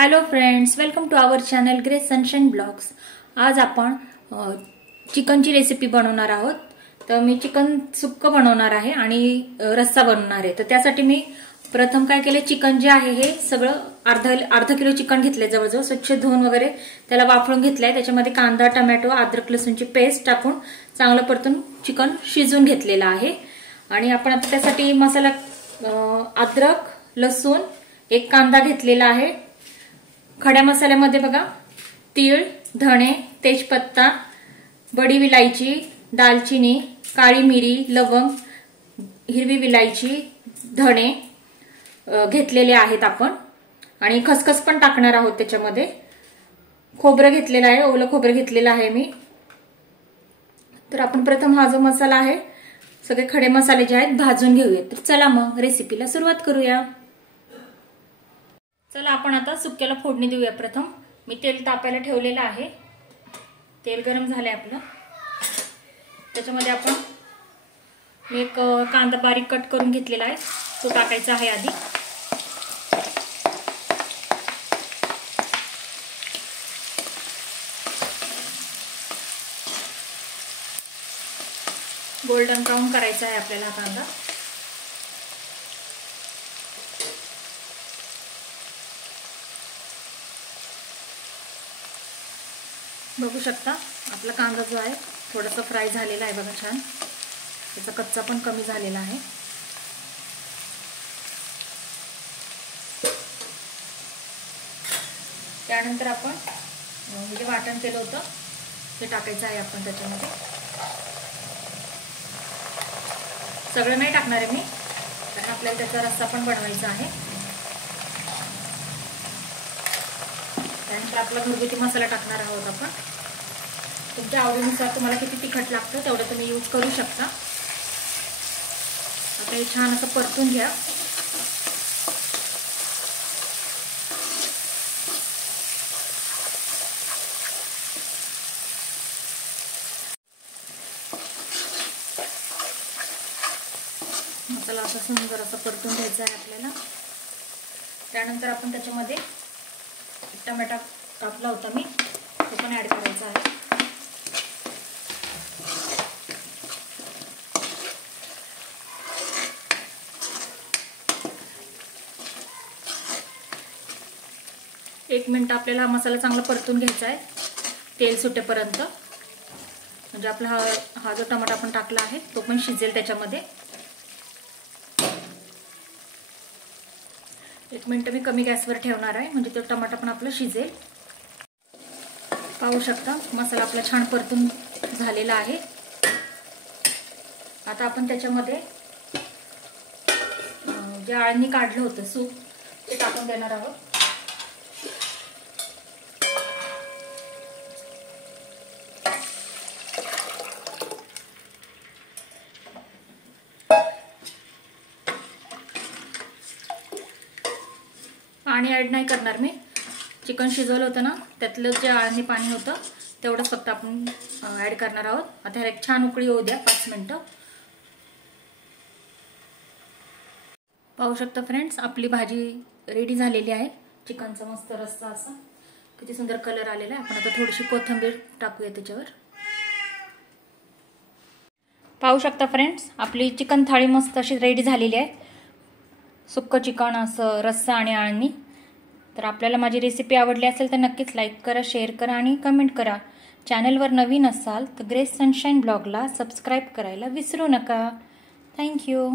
Hello friends, welcome to our channel Grace Sunshine blogs. आज आपण चिकनची रेसिपी बनवणार आहोत। तर मी चिकन सुक्क बनवणार आहे आणि रस्सा बनवणार आहे। तर त्यासाठी मी प्रथम काय केले, चिकन जे आहे हे सगळं अर्धा किलो चिकन घेतले, जवळजवळ स्वच्छ धुवून वगैरे त्याला वाफळून घेतलंय। त्याच्यामध्ये कांदा, टोमॅटो, अद्रक लसूणची पेस्ट टाकून चांगलं परतून चिकन शिजवून घेतलेलं आहे। आणि आपण आता त्यासाठी मसाला अद्रक, लसूण, एक कांदा घेतलेला आहे। खड्या मसाल्यामध्ये बघा, तीळ, धणे, तेजपत्ता, बडी विलायची, दालचिनी, काळी मिरी, लवंग, हिरवी विलायची, धणे घेतलेले आहेत आपण। आणि खसखस पण टाकणार आहोत त्याच्यामध्ये। खोबरं घेतलेलं आहे, ओलं खोबरं घेतलेलं आहे मी। तर आपण प्रथम हा जो मसाला आहे, सगळे खडे मसाले जे आहेत भाजून घेऊया। तर चला मग रेसिपीला सुरुवात करूया। चला आपण आता सुक्याला फोडणी देऊया। प्रथम मी तेल तापायला ठेवलेलं आहे। तेल गरम झालंय आपलं। त्याच्यामध्ये आपण एक कांदा बारीक कट करून घेतलेला आहे, तो टाकायचा आहे आधी। गोल्डन ब्राउन करायचा आहे आपल्याला कांदा। बघू शकता आपला कांदा जो आहे थोडासा फ्राय झालेला आहे बघा, छान त्याचा कच्चा पण कमी झालेला आहे। त्यानंतर आपण जे वाटण केलं होतं ते टाकायचं आहे आपण त्याच्यामध्ये। सगळं नाही टाकणार आहे मी, कारण आपल्याला त्याचा रस्सा पण बनवायचा आहे। त्यानंतर आपला घरगुती मसाला टाकणार आहोत आपण। तुमच्या आवडीनुसार तुम्हाला किती तिखट लागतं तेवढं तुम्ही यूज करू शकता। आता हे छान असं परतून घ्या। मसाला असा सुंदर असं परतून घ्यायचा आहे आपल्याला। त्यानंतर आपण त्याच्यामध्ये टोमॅटो कापला होता मी, तो पण ऍड करायचा आहे। एक मिनिट आपल्याला हा मसाला चांगला परतून घ्यायचा आहे, तेल सुटेपर्यंत। म्हणजे आपला हा जो टोमॅटो आपण टाकला आहे तो पण शिजेल त्याच्यामध्ये। एक मिनिट मी कमी गॅसवर ठेवणार आहे, म्हणजे तो टोमॅटो पण आपला शिजेल। पाहू शकता मसाला आपला छान परतून झालेला आहे। आता आपण त्याच्यामध्ये जे आळणी काढलं होतं सूप ते टाकून देणार आहोत। पाणी ऍड नाही करणार मी, चिकन शिजवलं होतं ना त्यातलं जे आळणी पाणी होतं तेवढंच फक्त आपण ऍड करणार आहोत। आता ह्याला एक छान उकळी येऊ द्या 5 मिनिटं। पाहू शकता फ्रेंड्स, आपली भाजी रेडी झालेली आहे। चिकनचा मस्त रस्सा असा किती सुंदर कलर आलेला आहे। आपण आता थोडीशी कोथिंबीर टाकूया त्याच्यावर। पाहू शकता फ्रेंड्स, आपली चिकन थाळी मस्त अशी रेडी झालेली आहे। सुक्क चिकन असं रस्सा आणि आळणी। तर आपल्याला माझी रेसिपी आवडली असेल तर नक्कीच लाईक करा, शेअर करा आणि कमेंट करा। चॅनलवर नवीन असाल तर ग्रेस सनशाइन ब्लॉगला सबस्क्राईब करायला विसरू नका। थँक्यू।